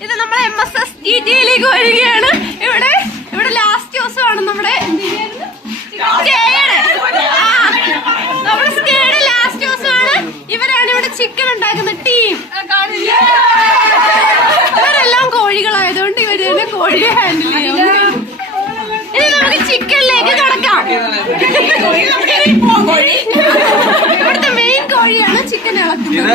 ഇത് നമ്മൾ M S S T ടിയിലേക്ക് വരികയാണ് ഇവിടെ ഇവിടെ ലാസ്റ്റ് ദിവസമാണ് നമ്മുടെ നമ്മുടെ സ്കേഡ് ലാസ്റ്റ് ദിവസമാണ് ഇവരാണ് ഇവിടെ ചിക്കൻ ഉണ്ടാക്കുന്ന ടീം ഇവരെല്ലാം കോഴികളായതുകൊണ്ട് ഇവർ തന്നെ കോഴിയെ ഹാൻഡിൽ ചെയ്യും ഇനി നമുക്ക് ചിക്കനിലേക്ക് കടക്കാം കോഴിയാണ് ചിക്കൻ ഇളക്കുന്നത്.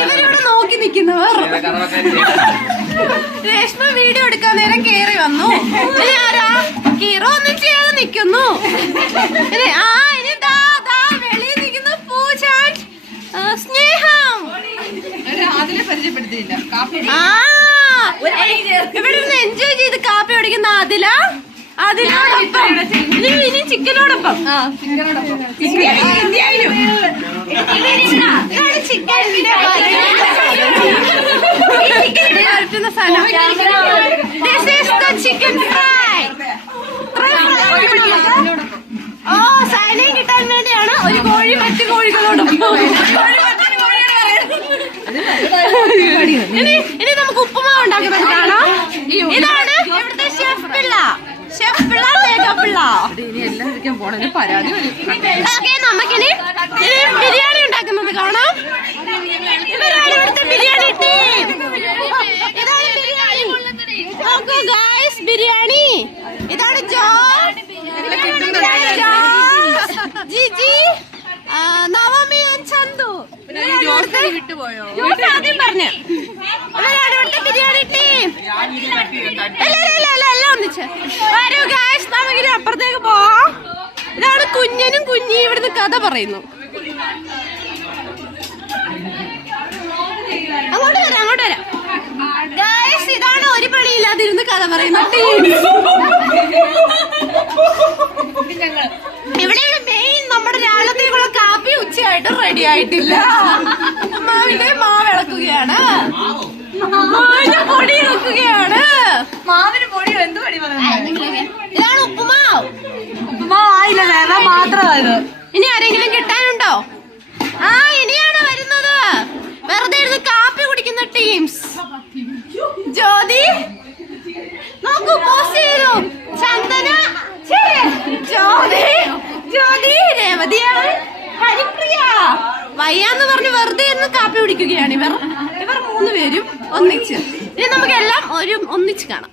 ഇവരിവിടെ നോക്കി നിൽക്കുന്നവർ. രേഷ്മ വീഡിയോ എടുക്കാൻ നേരം കേറി വന്നു. ഇനി ആരാ? കീറോ ഒന്നും ചെയ്യാതെ നിൽക്കുന്നു. ഇനി ആ ഇനി ദാ ദാ വെളിയിൽ നിൽക്കുന്നു പൂജ ആ, സ്നേഹം. പരിചയപ്പെടുത്തിയില്ല. കാപ്പി ആ ഇവിടെ എൻജോയ് ചെയ്ത് കാപ്പി ഓടിക്കുന്ന അതില ഇനി ചിക്കനോടൊപ്പം. ചിക്കൻ ഫ്രൈ ഓ സൈനികം കിട്ടാൻ വേണ്ടിയാണ് ഒരു കോഴി മറ്റു കോഴികളോടൊപ്പം ഇനി ഇനി നമുക്ക് ഉപ്പുമാവ് ഉണ്ടാക്കുന്നത് കാണാം. ഇതാണ് ഇരിക്കാൻ പോണതിന് പരാതി നമുക്കിനി ബിരിയാണി ഉണ്ടാക്കുന്നത് കാണാം. ബിരിയാണി ബിരിയാണി. ഇതാണ് നവമി ചന്തു. വിട്ടുപോയോ? ആദ്യം പറഞ്ഞു. ഇവരാണ് ഇവിടുത്തെ ബിരിയാണി ടീം എല്ലാം ഒന്നിച്ച് വരൂ ഗൈസ് നമുക്കിനി അപ്പുറത്തേക്ക് പോവാം ഇതാണ് കുഞ്ഞനും ഇവിടുന്ന് കഥ പറയുന്നു. അങ്ങോട്ട് വരാം അങ്ങോട്ട് വരാം. ഗായസ് ഇതാണ് ഒരു പണിയില്ലാതിരുന്ന് കഥ പറയുന്ന ഇവിടെ ഇവിടെയാണ് മെയിൻ നമ്മുടെ രാവിലത്തേക്കുള്ള കാപ്പി ഉച്ചയായിട്ട് റെഡി ആയിട്ടില്ല. മാവിന്റെ മാവ് ഇളക്കുകയാണ്. ഉപ്പുമാവില്ല വേണം മാത്രമായത്. ഇനി ആരെങ്കിലും കിട്ടാനുണ്ടോ? ആ ഇനിയാണ് വരുന്നത്. വെറുതെ ഇരുന്ന് കാപ്പി കുടിക്കുന്ന ടീംസ് ജ്യോതി നോക്കൂ പോസ്റ്റ് ചെയ്തു. ചന്ദന ജ്യോതി ജ്യോതി രേവതിയാണ് ഹരിപ്രിയ. വയ്യാന്ന് പറഞ്ഞ് വെറുതെ ഇരുന്ന് കാപ്പി കുടിക്കുകയാണ് ഇവർ. ഇവർ മൂന്ന് പേരും ഒന്നിച്ച്. ഇനി നമുക്ക് എല്ലാം ഒരു ഒന്നിച്ച് കാണാം.